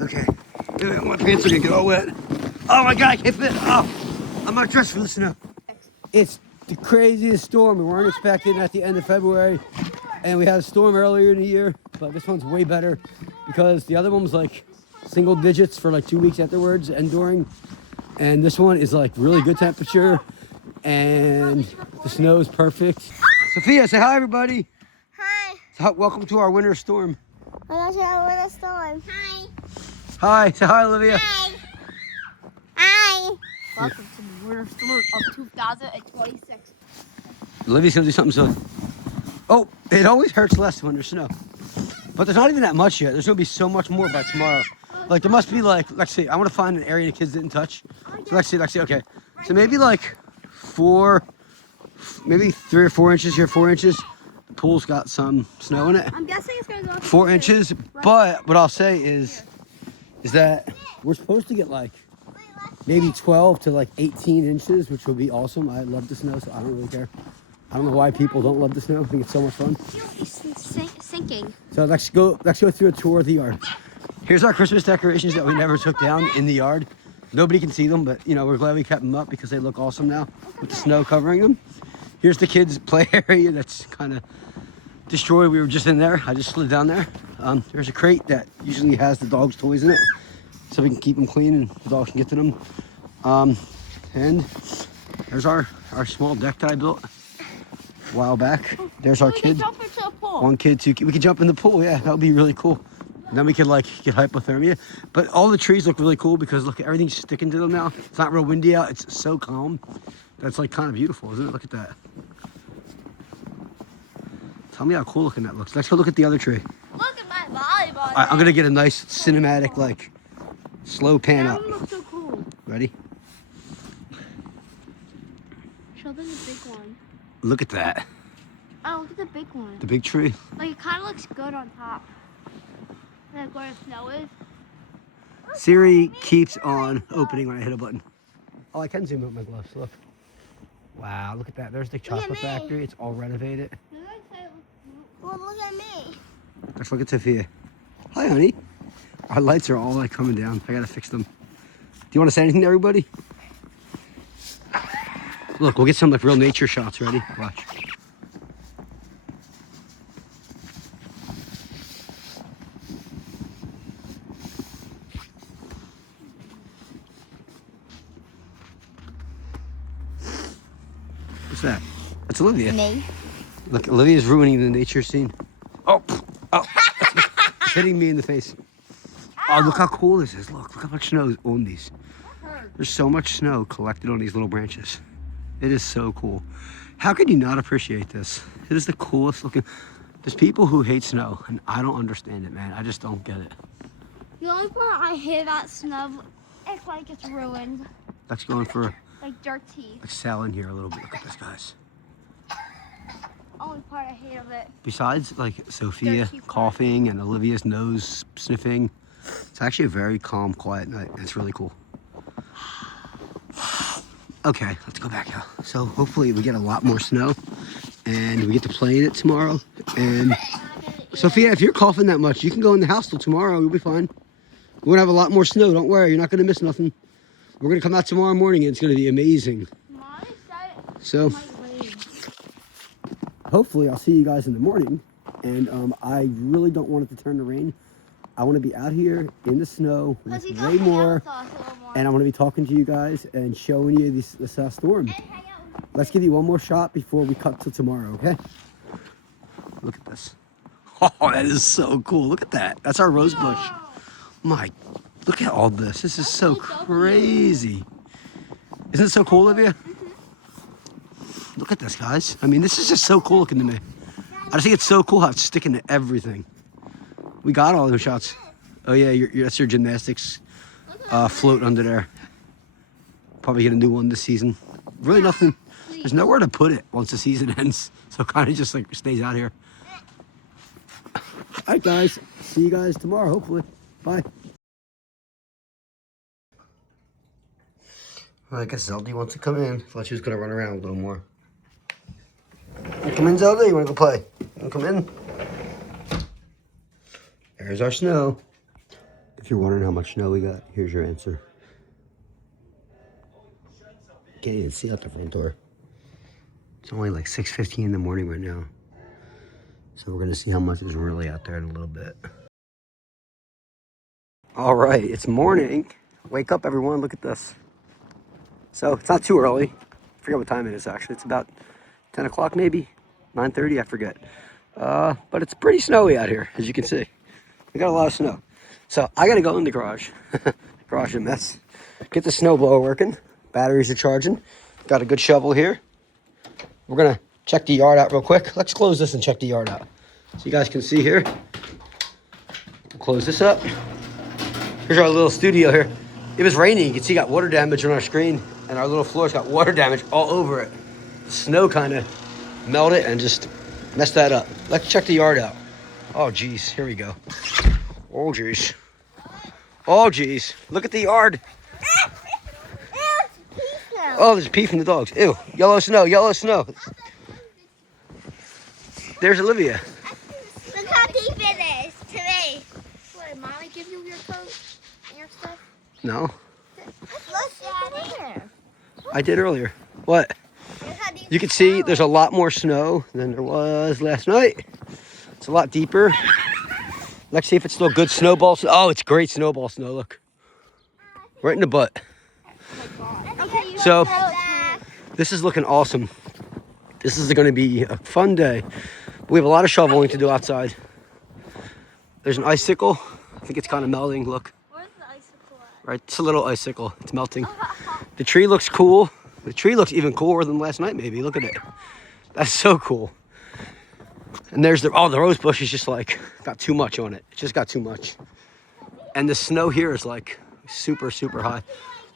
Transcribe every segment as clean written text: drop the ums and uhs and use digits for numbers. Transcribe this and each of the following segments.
Okay. My pants are gonna get all wet. Oh my God, I can't fit. Oh, I'm not dressed for the snow. It's the craziest storm. We weren't expecting at the end of February. And we had a storm earlier in the year, but this one's way better because the other one was like single digits for like 2 weeks afterwards and during. And this one is like really good temperature and the snow is perfect. Sophia, say hi everybody. Hi. So, welcome to our winter storm. Welcome to our winter storm. Hi. Hi, say hi Olivia. Hi. Hi. Welcome to the winter storm of 2026. Olivia's gonna do something silly. Oh, it always hurts less when there's snow. But there's not even that much yet. There's gonna be so much more by tomorrow. Like there must be like, let's see, I wanna find an area the kids didn't touch. So let's see, okay. So maybe like maybe 3 or 4 inches here, 4 inches. The pool's got some snow in it. I'm guessing it's gonna go up 4 inches, but what I'll say is that we're supposed to get like maybe 12 to like 18 inches, which would be awesome. I love the snow, so I don't really care. I don't know why people don't love the snow. I think it's so much fun. It's sinking. So let's go through a tour of the yard. Here's our Christmas decorations that we never took down in the yard. Nobody can see them, but you know, we're glad we kept them up because they look awesome now with the snow covering them. Here's the kids' play area that's kind of destroyed. We were just in there. I just slid down there. There's a crate that usually has the dog's toys in it so we can keep them clean and the dog can get to them. And there's our small deck that I built a while back. There's our kid. Jump into a pool. 1 kid, 2 kids. We could jump in the pool. Yeah, that would be really cool. And then we could like get hypothermia. But all the trees look really cool because look, everything's sticking to them now. It's not real windy out. It's so calm. That's like kind of beautiful, isn't it? Look at that. Tell me how cool looking that looks. Let's go look at the other tree. Look at my volleyball. All right, I'm gonna get a nice cinematic, like slow pan That up. one looks so cool. Ready? Show them the big one. Look at that. Oh, look at the big one. The big tree. Like it kind of looks good on top. Like where the snow is. Siri keeps on opening when I hit a button. Oh, I can zoom out my gloves. Look. Wow, look at that. There's the chocolate factory. It's all renovated. Well, look at me. Let's look at Sophia. Hi, honey. Our lights are all like coming down. I gotta fix them. Do you want to say anything to everybody? Look, we'll get some like real nature shots. Ready? Watch. What's that? That's Olivia. Me. Look, Olivia's ruining the nature scene. Oh, it's hitting me in the face. Oh, look how cool this is. Look how much snow is on these. There's so much snow collected on these little branches. It is so cool. How could you not appreciate this? It is the coolest looking. There's people who hate snow, and I don't understand it, man. I just don't get it. The only part I hate about snow, it's like it's ruined. Let's go in for Like dirty. a sail in here a little bit. Look at this, guys. Only part I hate of it. Besides, like, Sophia Dirty part. coughing and Olivia's nose sniffing, it's actually a very calm, quiet night. It's really cool. Okay, let's go back out. So hopefully we get a lot more snow and we get to play in it tomorrow. And Sophia, if you're coughing that much, you can go in the house till tomorrow. You'll be fine. We're gonna have a lot more snow. Don't worry, you're not gonna miss nothing. We're gonna come out tomorrow morning and it's gonna be amazing. Mommy said it So might rain. hopefully I'll see you guys in the morning. And I really don't want it to turn to rain. I want to be out here in the snow with way more. And I want to be talking to you guys and showing you this storm. Let's give you one more shot before we cut till tomorrow, okay? Look at this. Oh, that is so cool. Look at that. That's our rose bush. My, look at all this. This is so crazy. Isn't it so cool, Olivia? Look at this, guys. I mean, this is just so cool looking to me. I just think it's so cool how it's sticking to everything. We got all those shots. Oh yeah, that's your gymnastics float under there. Probably get a new one this season. Really nothing. There's nowhere to put it once the season ends. So it kind of just like stays out here. All right, guys. See you guys tomorrow, hopefully. Bye. Well, I guess Zelda wants to come in. Thought she was going to run around a little more. Come in, Zelda. You want to go play? You want to come in? There's our snow. If you're wondering how much snow we got, here's your answer. Can't even see out the front door. It's only like 6:15 in the morning right now. So we're gonna see how much is really out there in a little bit. All right, it's morning. Wake up, everyone, look at this. So it's not too early. I forget what time it is actually. It's about 10 o'clock maybe, 9:30, I forget. But it's pretty snowy out here, as you can see. We got a lot of snow. So I gotta go in the garage. Garage a mess. Get the snowblower working. Batteries are charging. Got a good shovel here. We're gonna check the yard out real quick. Let's close this and check the yard out. So you guys can see here. We'll close this up. Here's our little studio here. It was raining. You can see got water damage on our screen, and our little floor's got water damage all over it. The snow kind of melted and just messed that up. Let's check the yard out. Oh geez, here we go. Oh geez. Oh geez. Look at the yard. Oh, there's pee from the dogs. Ew. Yellow snow, yellow snow. There's Olivia. Look how deep it is to me. What, did Mommy give you your coat and your stuff? No. Look there. I did earlier. What? You can see there's a lot more snow than there was last night. It's a lot deeper. Let's see if it's still good snowball snow. Oh, it's great snowball snow, look. Right in the butt. So, this is looking awesome. This is going to be a fun day. We have a lot of shoveling to do outside. There's an icicle. I think it's kind of melting, look. Where's the icicle at? Right, it's a little icicle. It's melting. The tree looks cool. The tree looks even cooler than last night, maybe. Look at it. That's so cool. And there's the rose bush is just like, got too much on it. It just got too much. And the snow here is like super, super high.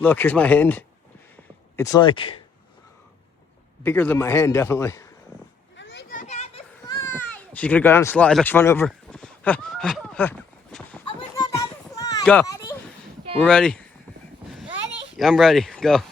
Look, here's my hand. It's like bigger than my hand, definitely. I'm gonna go down the slide. She's gonna go down the slide. Let's run over. I'm gonna go down the slide. Go. Ready? We're ready. Ready? I'm ready. Go.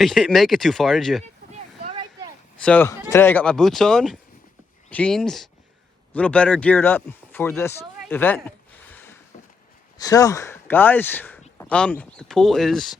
You didn't make it too far, did you? Come here, go right there. So today I got my boots on, jeans, a little better geared up for this event. There. So, guys, the pool is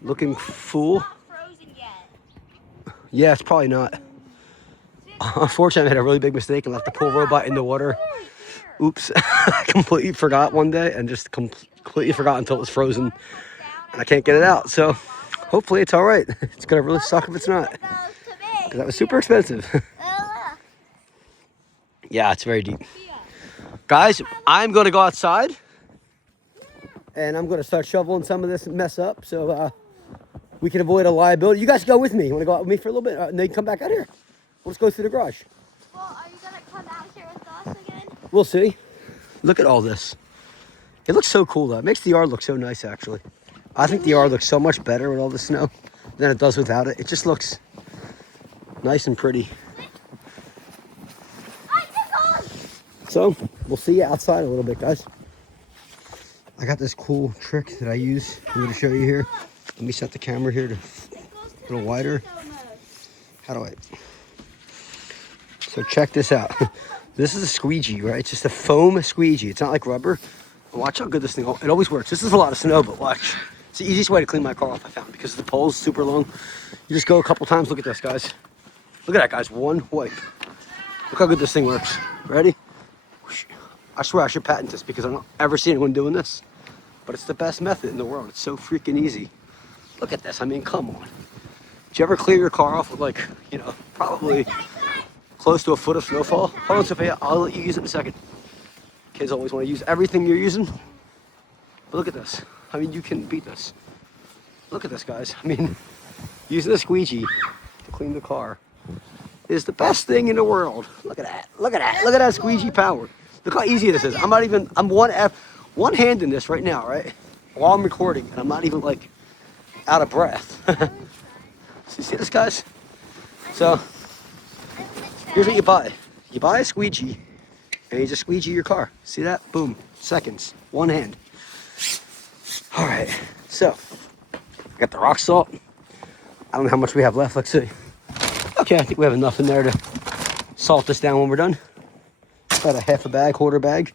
looking full. It's not frozen yet. Yeah, it's probably not. Unfortunately, I made a really big mistake and left the pool robot in the water. Oops, I completely forgot one day and just completely forgot until it was frozen and I can't get it out. So, hopefully it's all right. It's gonna really suck if it's not, because that was super expensive. Yeah, it's very deep. Guys, I'm gonna go outside and I'm gonna start shoveling some of this mess up so we can avoid a liability. You guys go with me. You wanna go out with me for a little bit? And then come back out here. Let's go through the garage. Well, are you gonna come out here with us again? We'll see. Look at all this. It looks so cool though. It makes the yard look so nice actually. I think the yard looks so much better with all the snow than it does without it. It just looks nice and pretty. So, we'll see you outside a little bit, guys. I got this cool trick that I use. I'm going to show you here. Let me set the camera here to a little wider. How do I? So check this out. This is a squeegee, right? It's just a foam squeegee. It's not like rubber. Watch how good this thing, it always works. This is a lot of snow, but watch. It's the easiest way to clean my car off, I found, because the pole's super long. You just go a couple times. Look at this, guys. Look at that, guys. One wipe. Look how good this thing works. Ready? I swear I should patent this because I don't ever see anyone doing this. But it's the best method in the world. It's so freaking easy. Look at this. I mean, come on. Did you ever clear your car off with like, you know, probably close to a foot of snowfall? Hold on, Sophia. I'll let you use it in a second. Kids always want to use everything you're using. But look at this. I mean, you can beat this. Look at this, guys. I mean, using a squeegee to clean the car is the best thing in the world. Look at that. Look at that. Look at that squeegee power. Look how easy this is. I'm one hand in this right now, right? While I'm recording, and I'm not even like out of breath. So you see this, guys? So here's what you buy. You buy a squeegee, and you just squeegee your car. See that? Boom. Seconds. One hand. All right. So I got the rock salt. I don't know how much we have left. Let's see. Okay, I think we have enough in there to salt this down when we're done. About a half a bag, quarter bag.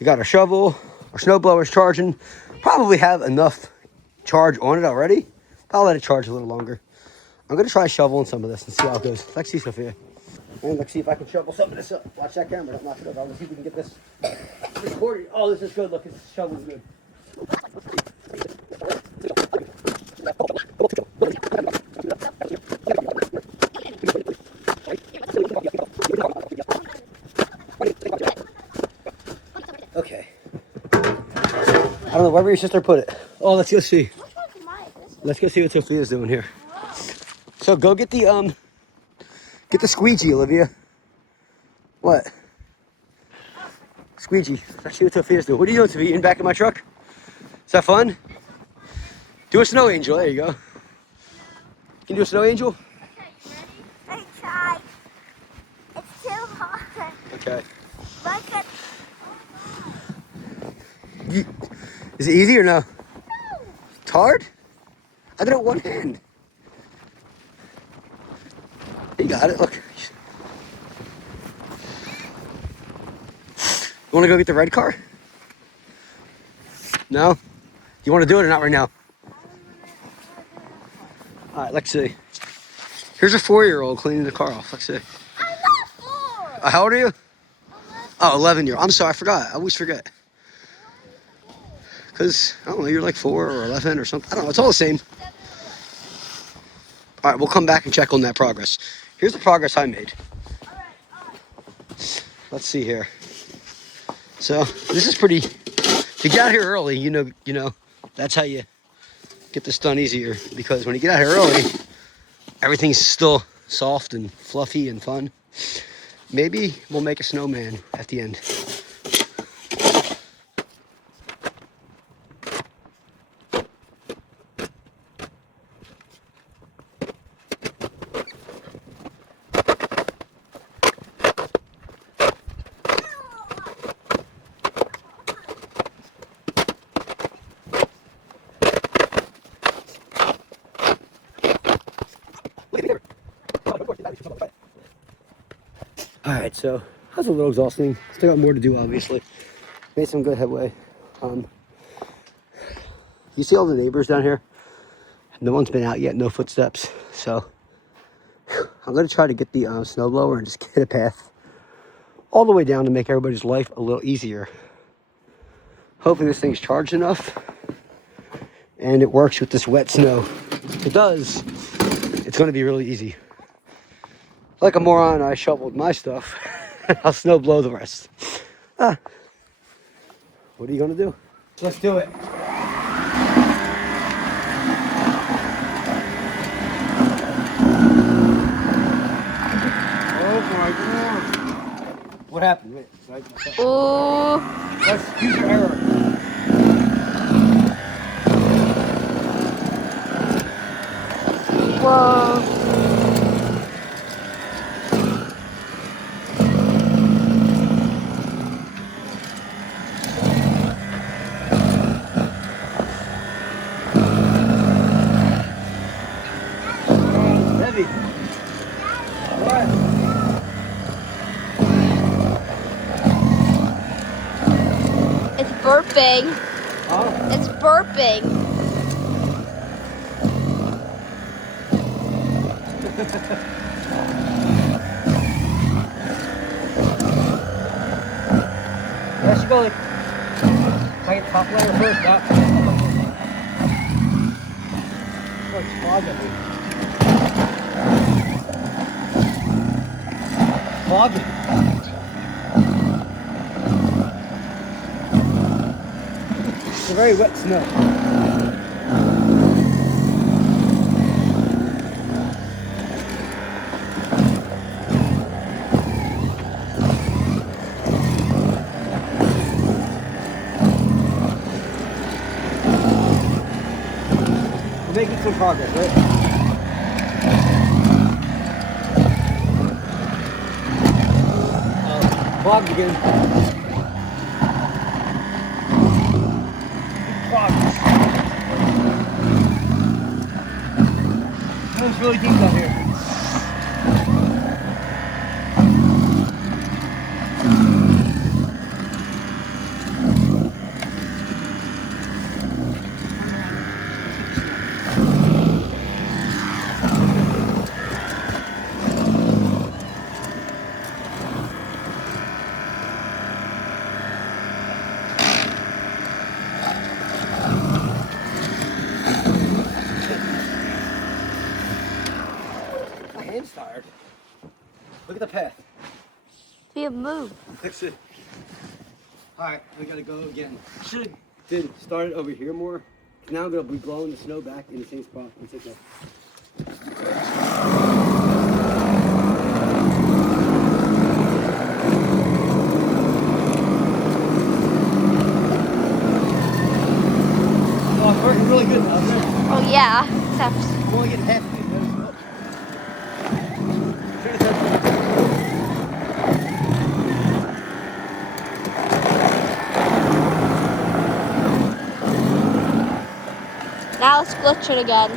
We got our shovel, Our snow blower's charging. Probably have enough charge on it already. I'll let it charge a little longer. I'm gonna try shoveling some of this and see how it goes. Let's see, Sophia. And let's see if I can shovel some of this up. Watch that camera, don't knock it over. Let's see if we can get this recorded. Oh, this is good. Look, this shovel's good. Okay. I don't know, wherever your sister put it. Oh, let's go see. Let's go see what Sophia's doing here. So go get the squeegee, Olivia. What? Squeegee. Let's see what Sophia's doing. What are you doing, Sophia? In back of my truck? Is that fun? Do a snow angel. There you go. Can you do a snow angel? Okay, you ready? I tried. It's too hard. Okay. Look at. Is it easy or no? It's hard? I did it with one hand. You got it. Look. You want to go get the red car? No? You want to do it or not right now? All right, let's see. Here's a 4-year-old cleaning the car off. Let's see. I'm not 4. How old are you? 11. Oh, 11-year-old. I'm sorry, I forgot. I always forget. Because, I don't know, you're like 4 or 11 or something. I don't know. It's all the same. All right, we'll come back and check on that progress. Here's the progress I made. Let's see here. So, this is pretty... If you get out here early, you know, that's how you get this done easier. Because when you get out here early, everything's still soft and fluffy and fun. Maybe we'll make a snowman at the end. All right, so that was a little exhausting. Still got more to do, obviously. Made some good headway. You see all the neighbors down here? No one's been out yet, no footsteps. So I'm gonna try to get the snowblower and just get a path all the way down to make everybody's life a little easier. Hopefully this thing's charged enough and it works with this wet snow. If it does, it's gonna be really easy. Like a moron, I shoveled my stuff. I'll snow blow the rest. What are you gonna do? Let's do it. Oh my God. What happened? Wait, Oh. let's use your error. Whoa. Heavy. What? It's burping. Oh. It's burping. Yeah, she go like top layer first. That. Oh, it's foggy. Foggy. It's a very wet snow. We're making some progress, right? Clogged again. Clogged. It's really deep out here. see him move. That's it. All right, we gotta go again. Should have did started over here more. Now I'm gonna be blowing the snow back in the same spot. Let's take that. Oh, it's working really good out there. Oh yeah, except I'm only getting half of it. now it's glitching again.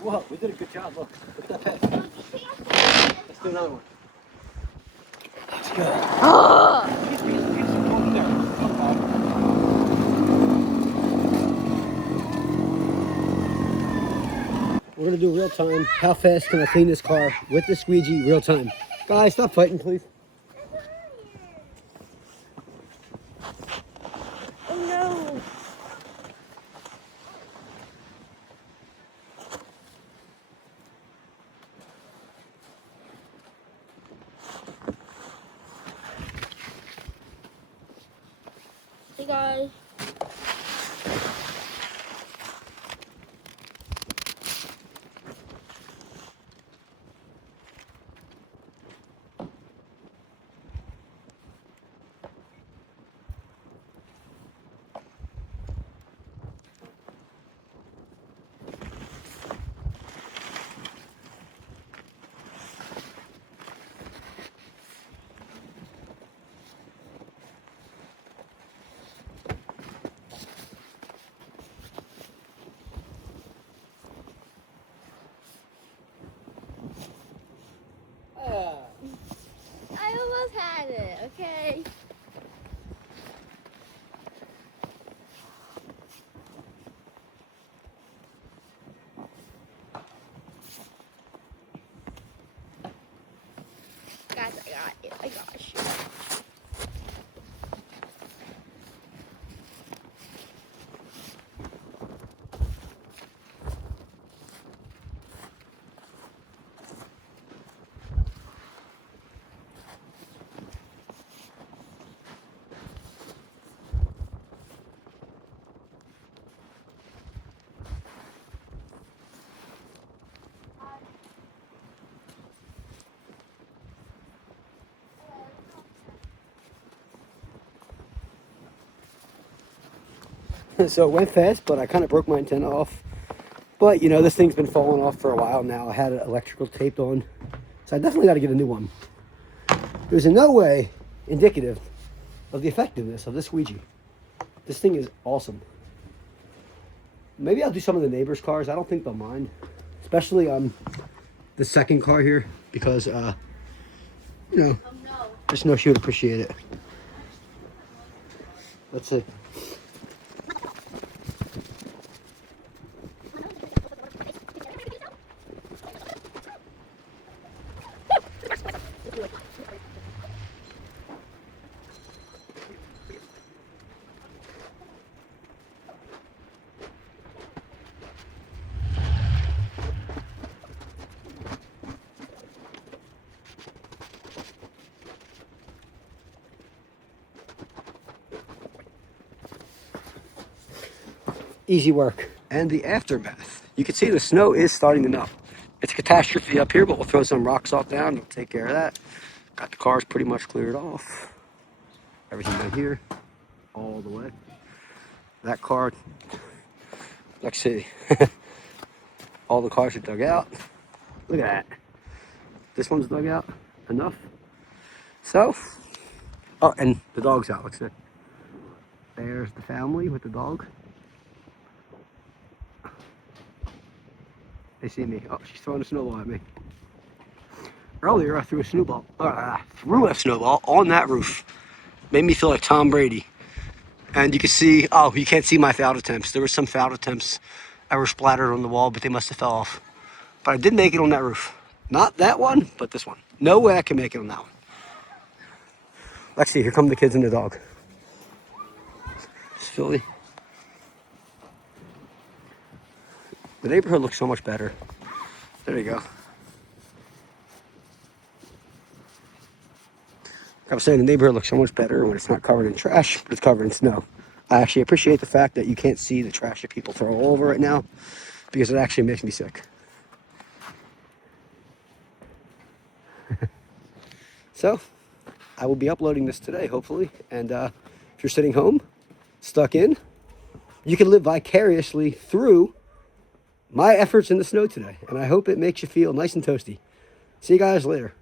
Whoa, we did a good job. Look, look at that pass. Let's do another one. Let's go. We're gonna do real time. How fast can I clean this car with the squeegee? Real time. Guys, stop fighting, please. Oh no. Hey guys. I almost had it, okay? Guys, I got it. I got you. So it went fast, but I kind of broke my antenna off. But you know, this thing's been falling off for a while now. I had it electrical taped on, so I definitely got to get a new one. There's in no way indicative of the effectiveness of this squeegee. This thing is awesome. Maybe I'll do some of the neighbors' cars. I don't think they'll mind, especially on the second car here, because you know, I just know she would appreciate it. Let's see. Easy work. And the aftermath. You can see the snow is starting to melt. It's a catastrophe up here, but we'll throw some rocks off down. We'll take care of that. Got the cars pretty much cleared off. Everything down here, all the way. That car, let's see. All the cars are dug out. Look at that. This one's dug out enough. So, oh, and the dog's out. Look at it. There's the family with the dog. They see me. Oh, she's throwing a snowball at me. Earlier, I threw a snowball on that roof. Made me feel like Tom Brady. And you can see, oh, you can't see my foul attempts. There were some foul attempts that were splattered on the wall, but they must have fell off. But I did make it on that roof. Not that one, but this one. No way I can make it on that one. Let's see, here come the kids and the dog. Philly. The neighborhood looks so much better. There you go. I was saying the neighborhood looks so much better when it's not covered in trash, but it's covered in snow. I actually appreciate the fact that you can't see the trash that people throw all over right now, because it actually makes me sick. So, I will be uploading this today, hopefully. And if you're sitting home, stuck in, you can live vicariously through my efforts in the snow today. And I hope it makes you feel nice and toasty. See you guys later.